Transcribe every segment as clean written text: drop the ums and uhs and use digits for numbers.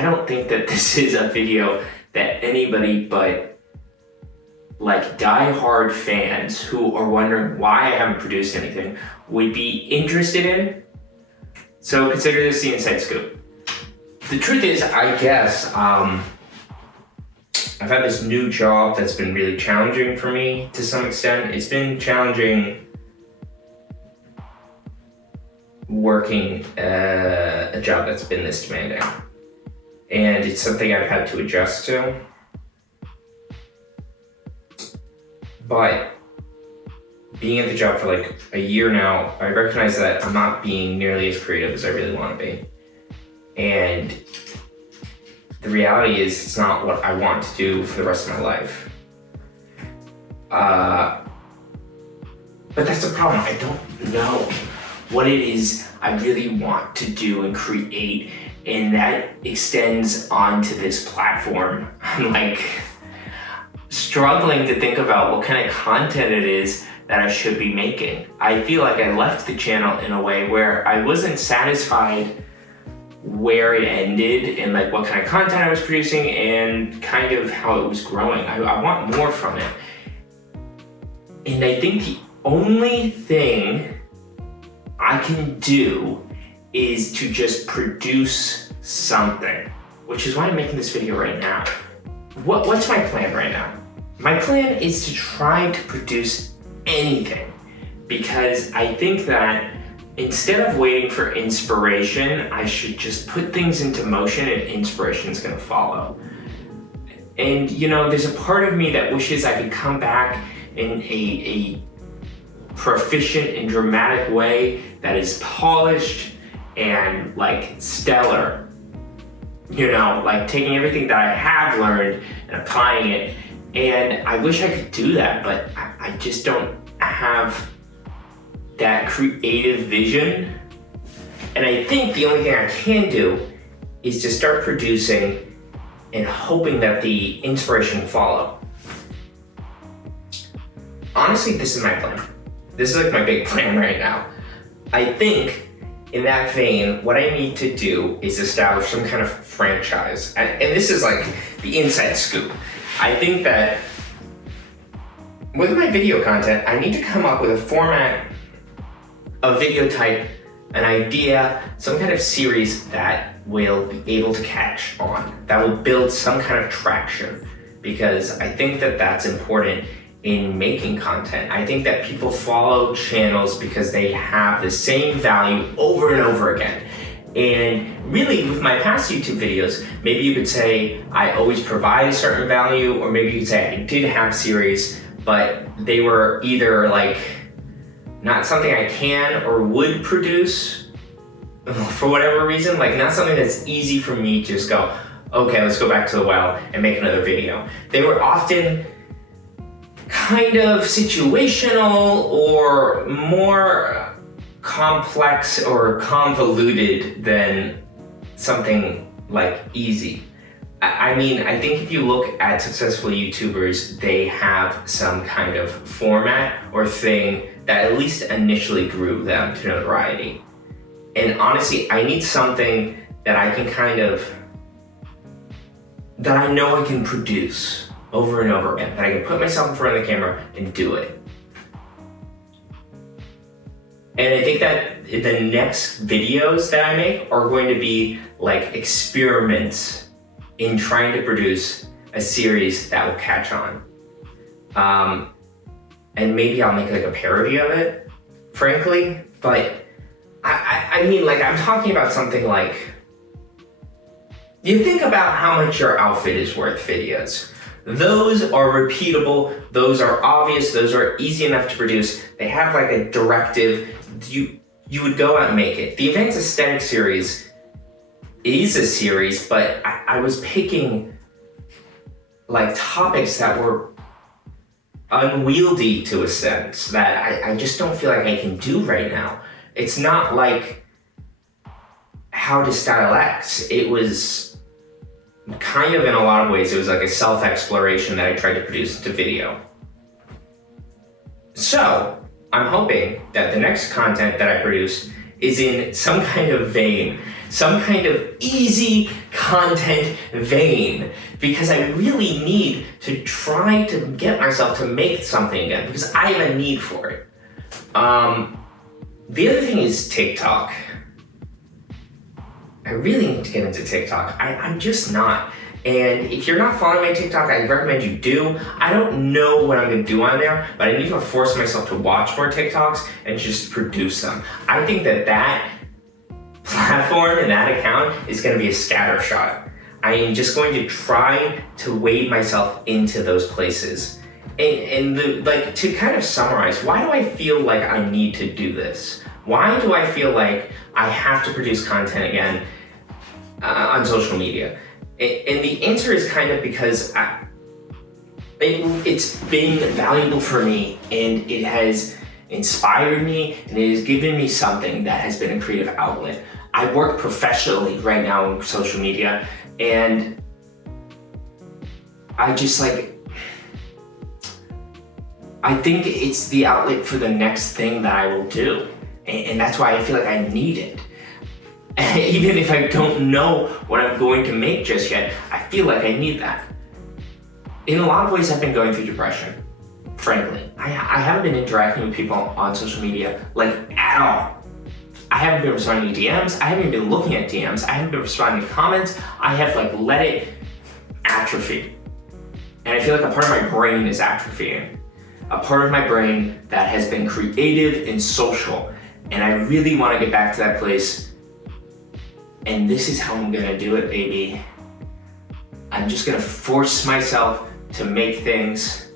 I don't think that this is a video that anybody but like die-hard fans who are wondering why I haven't produced anything would be interested in. So consider this the inside scoop. The truth is, I guess, I've had this new job that's been really challenging for me to some extent. It's been challenging working a job that's been this demanding. And it's something I've had to adjust to. But being at the job for like a year now, I recognize that I'm not being nearly as creative as I really want to be. And the reality is it's not what I want to do for the rest of my life. But that's the problem. I don't know what it is I really want to do and create, and that extends onto this platform. I'm like struggling to think about what kind of content it is that I should be making. I feel like I left the channel in a way where I wasn't satisfied where it ended and like what kind of content I was producing and kind of how it was growing. I want more from it. And I think the only thing I can do is to just produce something, which is why I'm making this video right now. What's my plan right now? My plan is to try to produce anything, because I think that instead of waiting for inspiration, I should just put things into motion and inspiration is gonna follow. And you know, there's a part of me that wishes I could come back in a proficient and dramatic way that is polished and like stellar. You know, like taking everything that I have learned and applying it. And I wish I could do that, but I just don't have that creative vision. And I think the only thing I can do is to start producing and hoping that the inspiration will follow. Honestly, this is my plan. This is like my big plan right now. I think in that vein, what I need to do is establish some kind of franchise. And this is like the inside scoop. I think that with my video content, I need to come up with a format, a video type, an idea, some kind of series that will be able to catch on, that will build some kind of traction, because I think that that's important in making content. I think that people follow channels because they have the same value over and over again. And really, with my past YouTube videos, maybe you could say I always provide a certain value, or maybe you could say I did have series, but they were either like not something I can or would produce for whatever reason, like not something that's easy for me to just go, okay, let's go back to the well and make another video. They were often kind of situational or more complex or convoluted than something like easy. I mean, I think if you look at successful YouTubers, they have some kind of format or thing that at least initially grew them to notoriety. And honestly, I need something that I can that I know I can produce over and over again, that I can put myself in front of the camera and do it. And I think that the next videos that I make are going to be like experiments in trying to produce a series that will catch on. And maybe I'll make like a parody of it, frankly. But I mean, like I'm talking about something like, you think about how much your outfit is worth videos. Those are repeatable, those are obvious, those are easy enough to produce. They have like a directive, you would go out and make it. The Events Aesthetic series is a series, but I was picking like topics that were unwieldy to a sense that I just don't feel like I can do right now. It's not like How to Style X. It was kind of, in a lot of ways, it was like a self-exploration that I tried to produce into video. So I'm hoping that the next content that I produce is in some kind of vein some kind of easy content vein, because I really need to try to get myself to make something again, because I have a need for it. The other thing is TikTok. I really need to get into TikTok. I'm just not. And if you're not following my TikTok, I recommend you do. I don't know what I'm gonna do on there, but I need to force myself to watch more TikToks and just produce them. I think that platform and that account is gonna be a scatter shot. I am just going to try to wade myself into those places. And to kind of summarize, why do I feel like I need to do this? Why do I feel like I have to produce content again on social media? And the answer is kind of because it's been valuable for me, and it has inspired me, and it has given me something that has been a creative outlet. I work professionally right now in social media, and I think it's the outlet for the next thing that I will do. And that's why I feel like I need it. Even if I don't know what I'm going to make just yet, I feel like I need that. In a lot of ways, I've been going through depression, frankly. I haven't been interacting with people on social media, like, at all. I haven't been responding to DMs, I haven't been looking at DMs, I haven't been responding to comments. I have let it atrophy. And I feel like a part of my brain is atrophying. A part of my brain that has been creative and social. And I really want to get back to that place. And this is how I'm gonna do it, baby. I'm just gonna force myself to make things.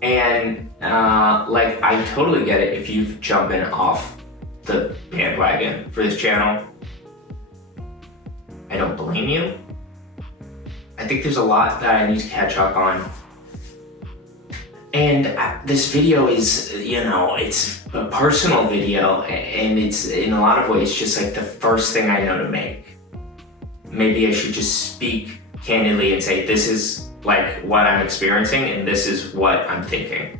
And I totally get it if you've jumping off the bandwagon for this channel. I don't blame you. I think there's a lot that I need to catch up on. And this video is, it's a personal video, and it's in a lot of ways just the first thing I know to make. Maybe I should just speak candidly and say, this is what I'm experiencing, and this is what I'm thinking.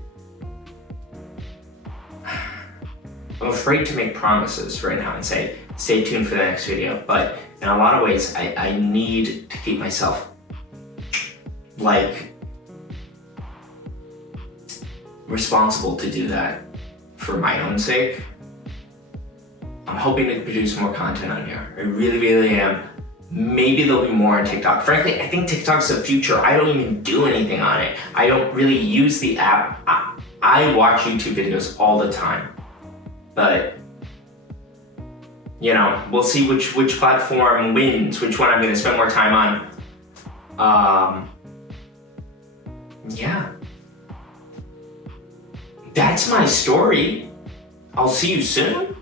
I'm afraid to make promises right now and say, stay tuned for the next video, but in a lot of ways, I need to keep myself responsible to do that for my own sake. I'm hoping to produce more content on here. I really, really am. Maybe there'll be more on TikTok. Frankly, I think TikTok's the future. I don't even do anything on it. I don't really use the app. I watch YouTube videos all the time. But, we'll see which platform wins, which one I'm gonna spend more time on. Yeah. That's my story. I'll see you soon.